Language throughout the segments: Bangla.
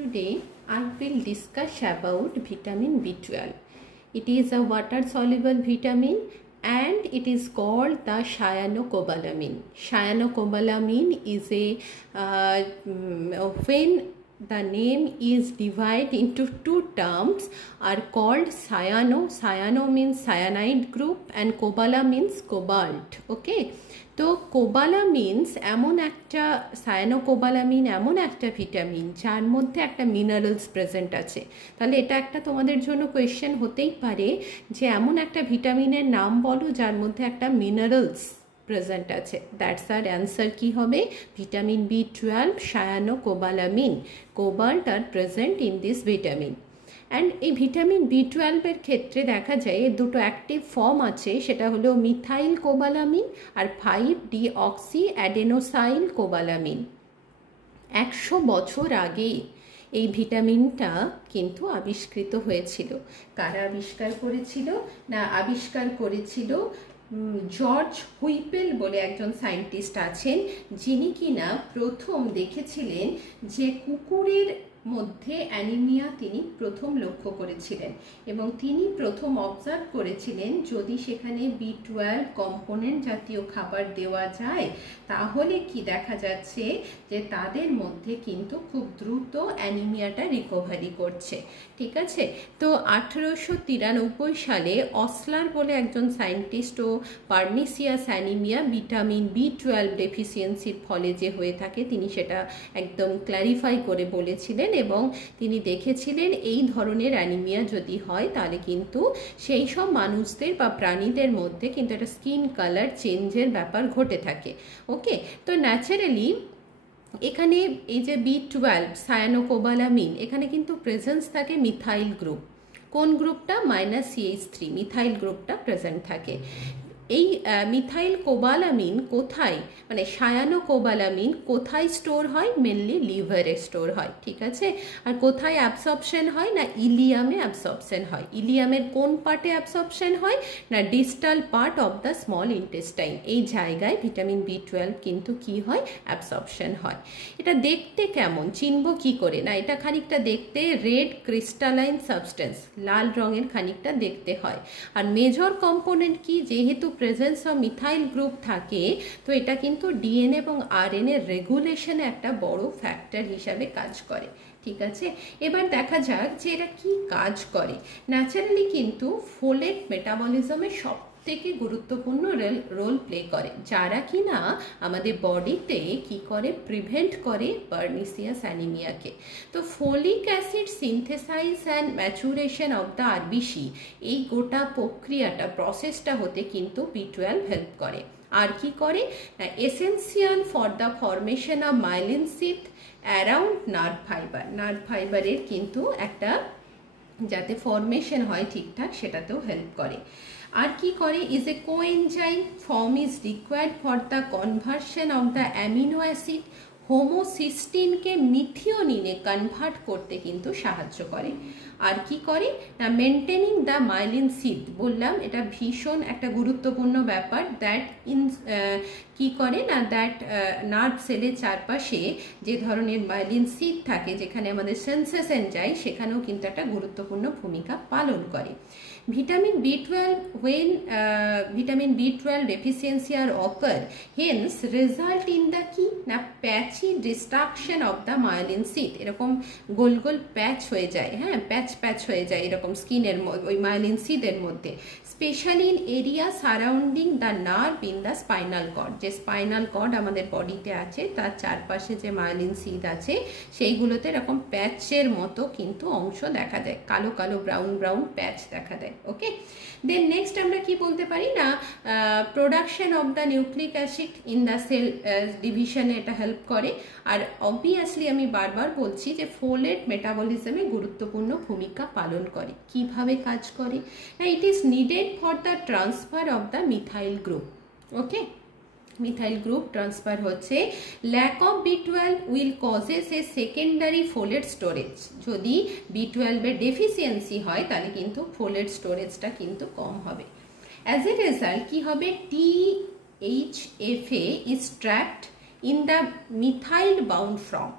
Today I will discuss about vitamin B12. It is a water soluble vitamin and it is called the cyanocobalamin. Cyanocobalamin is when the name is divided into two terms are called cyano means cyanide group and cobala means cobalt. Okay, তো কোবালামিনস এমন একটা সায়ানোকোবালামিন এমন একটা ভিটামিন যার মধ্যে একটা মিনারেলস প্রেজেন্ট আছে। তাহলে এটা একটা তোমাদের জন্য কোয়েশ্চেন হতেই পারে যে এমন একটা ভিটামিনের নাম বলো যার মধ্যে একটা মিনারেলস প্রেজেন্ট আছে। দ্যাটস আর অ্যান্সার কি হবে? Vitamin B12 cyanocobalamin. Cobalt are present in this vitamin. And এই ভিটামিন B12 এর ক্ষেত্রে দেখা যায় এর দুটো অ্যাক্টিভ ফর্ম আছে, সেটা হলো মিথাইল কোবালামিন আর 5-ডিঅক্সি অ্যাডেনোসাইল কোবালামিন। 100 বছর আগে এই ভিটামিনটা কিন্তু আবিষ্কৃত হয়েছিল। কারা আবিষ্কার করেছিল? না, আবিষ্কার করেছিল জর্জ হুইপেল বলে একজন সায়েন্টিস্ট আছেন, যিনি কিনা প্রথম দেখেছিলেন যে কুকুরের মধ্যে অ্যানিমিয়া তিনি প্রথম লক্ষ্য করেছিলেন এবং তিনি প্রথম অবজার্ভ করেছিলেন যদি সেখানে B12 কম্পোনেন্ট জাতীয় খাবার দেওয়া যায় তাহলে কি দেখা যাচ্ছে যে তাদের মধ্যে কিন্তু খুব দ্রুত অ্যানিমিয়াটা রিকভারি করছে। ঠিক আছে, তো 1893 সালে অসলার বলে একজন সায়েন্টিস্ট ও পার্নিসিয়াস অ্যানিমিয়া ভিটামিন B12 ডেফিসিয়েন্সির ফলে যে হয়ে থাকে তিনি সেটা একদম ক্ল্যারিফাই করে বলেছিলেন এবং তিনি দেখেছিলেন এই ধরনের অ্যানিমিয়া যদি হয় তাহলে কিন্তু সেই সব মানুষদের বা প্রাণীদের মধ্যে কিন্তু একটা স্কিন কালার চেঞ্জের ব্যাপার ঘটে থাকে। ওকে, তো ন্যাচারালি এখানে এই যে B12 সায়ানোকোবালামিন এখানে কিন্তু প্রেজেন্স থাকে মিথাইল গ্রুপ। কোন গ্রুপটা? -CH3 মিথাইল গ্রুপটা প্রেজেন্ট থাকে। এই মিথাইল কোবালামিন কোথায়, মানে সায়ানোকোবালামিন কোথায় স্টোর হয়? মেনলি লিভারে স্টোর হয়। ঠিক আছে, আর কোথায় অ্যাবসর্পশন হয়? না ইলিয়ামে অ্যাবসর্পশন হয়। ইলিয়ামের কোন পার্টে অ্যাবসর্পশন হয়? না distal part of the small intestine. এই জায়গায় ভিটামিন B12 কিন্তু কি হয়? অ্যাবসর্পশন হয়। এটা দেখতে কেমন, চিনব কি করে? না এটা খানিকটা দেখতে রেড ক্রিস্টালাইন সাবস্টেন্স, লাল রঙের খানিকটা দেখতে হয়। আর মেজর কম্পোনেন্ট কি? যেহেতু প্রেজেন্স অফ মিথাইল গ্রুপ থাকে তো এটা কিন্তু ডিএনএ এবং আরএনএ রেগুলেশনে একটা বড় ফ্যাক্টর হিসাবে কাজ করে। ঠিক আছে, এবার দেখা যাক যে এরা কি কাজ করে। ন্যাচারালি কিন্তু ফোলেট মেটাবলিজমে সব থেকে গুরুত্বপূর্ণ রোল প্লে করে, যারা কিনা আমাদের বডিতে কি করে? প্রিভেন্ট করে পার্নিসিয়াস অ্যানিমিয়াকে। তো folic acid synthesise and maturation of the RBC, এই গোটা প্রক্রিয়াটা প্রসেসটা হতে কিন্তু B12 হেল্প করে। আর কি করে? Essential for the formation of myelin sheath around nerve fibre. নার্ভ ফাইবারের কিন্তু একটা যাতে ফরমেশন হয় ঠিকঠাক সেটাতেও হেল্প করে। আর কি করে? Is a coenzyme form is required for the conversion of the amino acid হোমোসিস্টিনকে মিথিওনিনে কনভার্ট করতে কিন্তু সাহায্য করে। আর কি করে? না মেনটেনিং দ্য মাইলিন সিথ, বললাম এটা ভীষণ একটা গুরুত্বপূর্ণ ব্যাপার। দ্যাট কি করে? না দ্যাট নার্ভ সেলের চারপাশে যে ধরনের মাইলিন সিথ থাকে যেখানে আমাদের সেন্সেশন যায় সেখানেও কিন্তু একটা গুরুত্বপূর্ণ ভূমিকা পালন করে। Vitamin B12 when vitamin B12 deficiency are occur hence result in the কি? না patchy destruction of the myelin sheath. এরকম গোল গোল প্যাচ হয়ে যায়, হ্যাঁ প্যাচ হয়ে যায় এরকম স্কিনের ওই মাইলিন সিথের মধ্যে, specially in area surrounding the nerve in the spinal cord. যে স্পাইনাল কর্ড আমাদের বডিতে আছে তার চারপাশে যে মাইলিন সিথ আছে সেইগুলোতে এরকম প্যাচের মতো কিন্তু অংশ দেখা যায়, কালো কালো ব্রাউন প্যাচ দেখা দেয়। ওকে, দেন নেক্সট আমরা কি বলতে পারি? না production of the nucleic acid in the cell ডিভিশনে এটা হেল্প করে। আর অবভিয়াসলি আমি বারবার বলছি যে ফোলেট মেটাবলিজমে গুরুত্বপূর্ণ ভূমিকা পালন করে। কিভাবে কাজ করে? না it is needed for the transfer of the methyl group. Okay, methyl group transfer হচ্ছে। Lack of B12 will causes a secondary folate storage. যদি B12 এর ডেফিসিয়েন্সি হয় তাহলে কিন্তু ফোলেট স্টোরেজটা কিন্তু কম হবে। অ্যাজ এ রেজাল্ট কি হবে? THFA is trapped in the methyl bound form.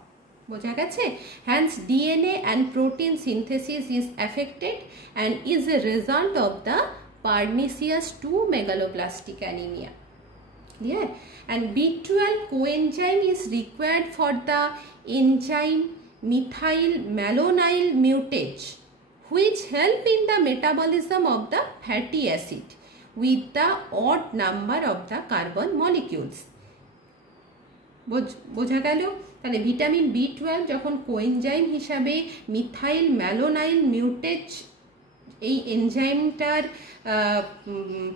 বোঝা গেছে? Hence DNA and protein synthesis is affected and is a result of the pernicious 2 megaloblastic anemia. Yeah, and B12 coenzyme is required for the enzyme methyl malonyl mutase, which help in the metabolism of the fatty acid with the odd number of the carbon molecules. বোঝা গেল? তাহলে ভিটামিন B12 যখন কোএনজাইম হিসাবে মিথাইল ম্যালোনাইল মিউটেজ এই এনজাইমটার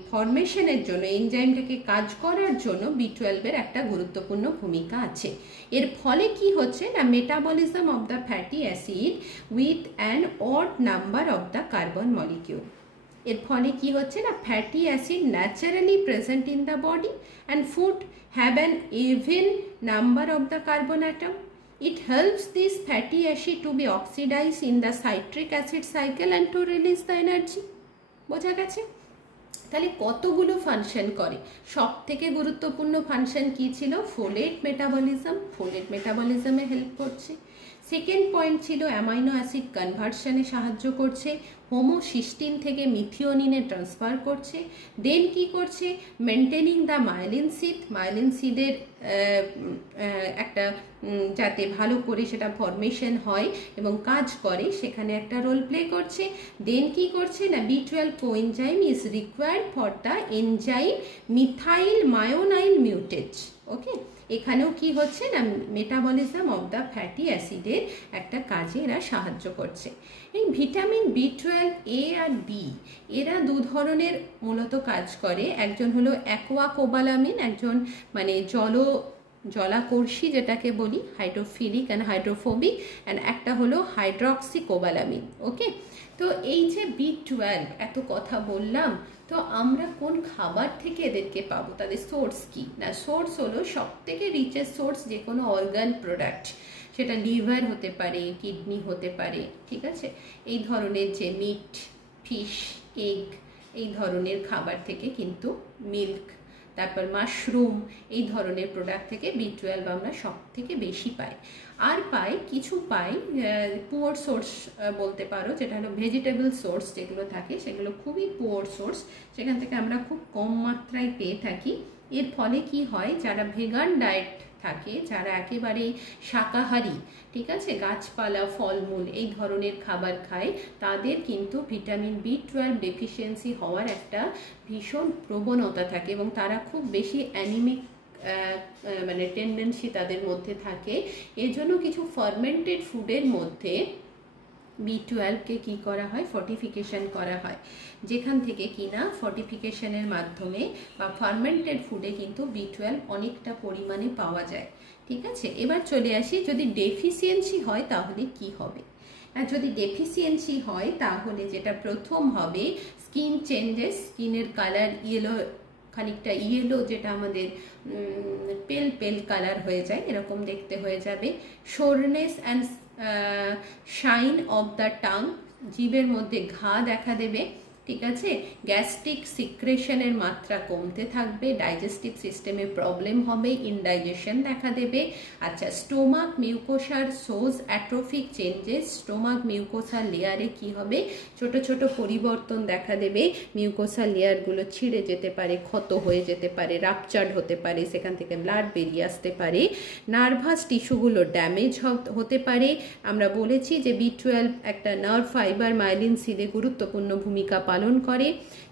ফরমেশনের জন্য, এনজাইমটাকে কাজ করার জন্য B12 এর একটা গুরুত্বপূর্ণ ভূমিকা আছে। এর ফলে কি হচ্ছে না, metabolism of the fatty acid with an odd number of the carbon molecule. এর ফলে কি হচ্ছে না, fatty acid naturally present in the body and food have an even number of the carbon atom. It helps this fatty acid to be oxidized in the citric acid cycle and to release the energy. বোঝা গেছে? তাহলে কতগুলো ফাংশন করে। সব থেকে গুরুত্বপূর্ণ ফাংশন কি ছিল? Folate metabolism. ফোলেট মেটাবলিজমে হেল্প করছে। সেকেন্ড পয়েন্ট ছিল অ্যামাইনো অ্যাসিড কনভার্সনে সাহায্য করছে, হোমোসিস্টিন থেকে মিথিওনিনে ট্রান্সফার করছে। দেন কি করছে, maintaining the myelin sheath, myelin সিডের একটা যাতে ভালো করে সেটা ফরমেশন হয় এবং কাজ করে সেখানে একটা রোল প্লে করছে। দেন কি করছে না, B12 coenzyme is required for the enzyme methyl malonyl mutase. Okay, এখানেও কি হচ্ছে না, মেটাবলিজম অফ দ্য ফ্যাটি অ্যাসিডের একটা কাজে এরা সাহায্য করছে। এই vitamin B12 A R B এরা দু ধরনের মূলত কাজ করে। একজন হলো অ্যাকোয়াকোবালামিন, একজন মানে জলাকর্ষী যেটাকে বলি, হাইড্রোফিলিক অ্যান্ড হাইড্রোফোবিক, অ্যান্ড একটা হলো হাইড্রক্সিকোবালামিন। ওকে, তো এই যে B12 এত কথা বললাম, তো আমরা কোন খাবার থেকে এদেরকে পাবো, তাদের সোর্স কি না? সোর্স হলো সব থেকে রিচেস্ট সোর্স যে কোনো অর্গান প্রোডাক্ট, সেটা লিভার হতে পারে, কিডনি হতে পারে, ঠিক আছে? এই ধরনের যে মিট, ফিশ, এগ, এই ধরনের খাবার থেকে কিন্তু মিল্ক, তারপর মাশরুম, এই ধরনের প্রোডাক্ট থেকে B12 আমরা সব থেকে বেশি পাই। আর কিছু পাই পুয়ার সোর্স বলতে পারো, যেটা হলো ভেজিটেবল সোর্স যেগুলো থাকে সেগুলো খুবই পুয়ার সোর্স, সেখান থেকে আমরা খুব কম মাত্রায় পেয়ে থাকি। এর ফলে কি হয়, যারা ভেগান ডায়েট থাকে, যারা একেবারেই শাকাহারী, ঠিক আছে, গাছপালা ফলমূল এই ধরনের খাবার খায়, তাদের কিন্তু ভিটামিন B12 ডেফিসিয়েন্সি হওয়ার একটা ভীষণ প্রবণতা থাকে এবং তারা খুব বেশি অ্যানিমিক মানে টেন্ডেন্সি তাদের মধ্যে থাকে। এর জন্য কিছু ফার্মেন্টেড ফুডের মধ্যে B12কে কি করা হয়, ফর্টিফিকেশন করা হয়, যেখান থেকে কিনা ফর্টিফিকেশনের মাধ্যমে বা ফার্মেন্টেড ফুডে কিন্তু B12 অনেকটা পরিমাণে পাওয়া যায়। ঠিক আছে, এবার চলে আসি, যদি ডেফিসিয়েন্সি হয় তাহলে কি হবে। আর যদি ডেফিসিয়েন্সি হয় তাহলে যেটা প্রথম হবে, স্কিন চেঞ্জেস, স্কিনের কালার ইয়েলো, খানিকটা ইয়েলো, যেটা আমাদের পেল পেল কালার হয়ে যায়, এরকম দেখতে হয়ে যাবে। Soreness and shine of the tongue, জিভের মধ্যে ঘা দেখা দেবে, ঠিক আছে। গ্যাস্ট্রিক সিক্রেশনের মাত্রা কমতে থাকবে, ডাইজেস্টিভ সিস্টেমে প্রবলেম হবে, ইনডাইজেশন দেখা দেবে। আচ্ছা, স্টোমাক মিউকোসার সোজ অ্যাট্রোফিক চেঞ্জেস, স্টোমাক মিউকোসার লেয়ারে কি হবে, ছোট ছোট পরিবর্তন দেখা দেবে, মিউকোসার লেয়ারগুলো ছিঁড়ে যেতে পারে, ক্ষত হয়ে যেতে পারে, রাপচার্ড হতে পারে, সেখান থেকে ব্লাড বেরিয়ে আসতে পারে, নার্ভাস টিস্যুগুলো ড্যামেজ হতে পারে। আমরা বলেছি যে B12 একটা নার্ভ ফাইবার মাইলিন সিডে গুরুত্বপূর্ণ ভূমিকা পালন করে।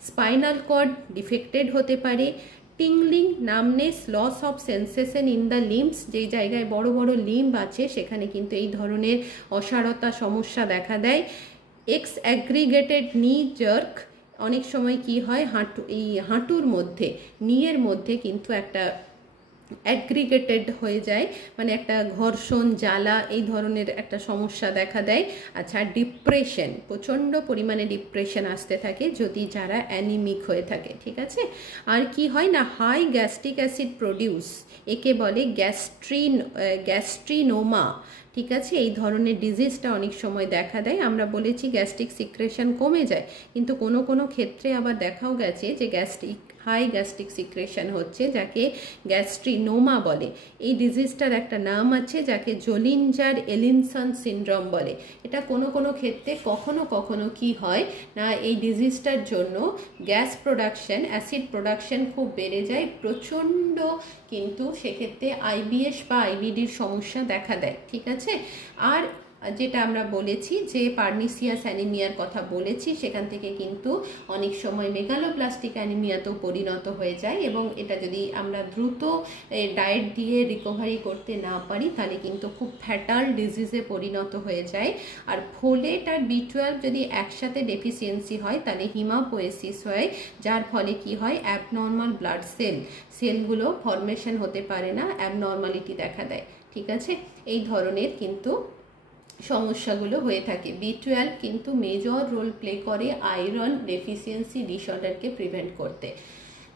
স্পাইনাল কর্ড ডিফেক্টেড হতে পারে। Tingling, numbness, loss of sensation in the limbs, যেই জায়গায় বড় বড় লিম্ব আছে সেখানে কিন্তু এই ধরনের অসারতা সমস্যা দেখা দেয়। এক্স অ্যাগ্রিগেটেড নি জার্ক, অনেক সময় কি হয়, হাঁটুর মধ্যে, নিয়ের মধ্যে কিন্তু একটা অ্যাগ্রিগেটেড হয়ে যায়, মানে একটা ঘর্ষণ, জ্বালা, এই ধরনের একটা সমস্যা দেখা দেয়। আচ্ছা, ডিপ্রেশন, প্রচণ্ড পরিমাণে ডিপ্রেশন আসতে থাকে যদি যারা অ্যানিমিক হয়ে থাকে, ঠিক আছে। আর কি হয় না, হাই গ্যাস্ট্রিক অ্যাসিড প্রডিউস, একে বলে গ্যাস্ট্রিনোমা, ঠিক আছে, এই ধরনের ডিজিজটা অনেক সময় দেখা দেয়। আমরা বলেছি গ্যাস্ট্রিক সিক্রেশন কমে যায়, কিন্তু কোনো কোনো ক্ষেত্রে আবার দেখাও গেছে যে হাই গ্যাস্ট্রিক সিক্রেশন হচ্ছে, যাকে গ্যাস্ট্রিনোমা বলে। এই ডিজিজটার একটা নাম আছে যাকে জোলিঞ্জার এলিনসন সিনড্রোম বলে। এটা কোনো কোনো ক্ষেত্রে কখনো কখনো কি হয় না, এই ডিজিজটার জন্য গ্যাস প্রোডাকশন, অ্যাসিড প্রোডাকশন খুব বেড়ে যায় প্রচণ্ড, কিন্তু সেক্ষেত্রে আইবিএস বা আইবিডির সমস্যা দেখা দেয়। ঠিক আছে, আর যেটা আমরা বলেছি যে পার্নিসিয়াস অ্যানিমিয়ার কথা বলেছি, সেখান থেকে কিন্তু অনেক সময় মেগালোব্লাস্টিক অ্যানিমিয়াতেও পরিণত হয়ে যায়, এবং এটা যদি আমরা দ্রুত ডায়েট দিয়ে রিকভারি করতে না পারি তাহলে কিন্তু খুব ফ্যাটাল ডিজিজে পরিণত হয়ে যায়। আর ফোলেট আর B12 যদি একসাথে ডেফিসিয়েন্সি হয় তাহলে হিমাপোয়েসিস হয়, যার ফলে কি হয়, অ্যাবনর্মাল ব্লাড সেলগুলো ফরমেশন হতে পারে না, অ্যাবনর্মালিটি দেখা দেয়। ঠিক আছে, এই ধরনের কিন্তু সমস্যাগুলো হয়ে থাকে। B12 কিন্তু মেজর রোল প্লে করে আয়রন ডেফিসিয়েন্সি ডিসঅর্ডারকে প্রিভেন্ট করতে।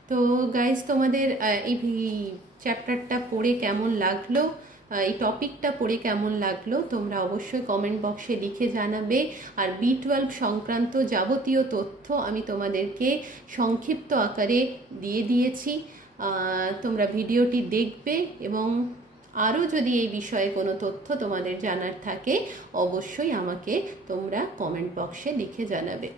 তো গাইজ, তোমাদের এই চ্যাপ্টারটা পড়ে কেমন লাগলো, এই টপিকটা পড়ে কেমন লাগলো তোমরা অবশ্যই কমেন্ট বক্সে লিখে জানাবে। আর B12 সংক্রান্ত যাবতীয় তথ্য আমি তোমাদেরকে সংক্ষিপ্ত আকারে দিয়ে দিয়েছি, তোমরা ভিডিওটি দেখবে, এবং আরও যদি এই বিষয়ে কোনো তথ্য তোমাদের জানার থাকে অবশ্যই আমাকে তোমরা কমেন্ট বক্সে লিখে জানাবে।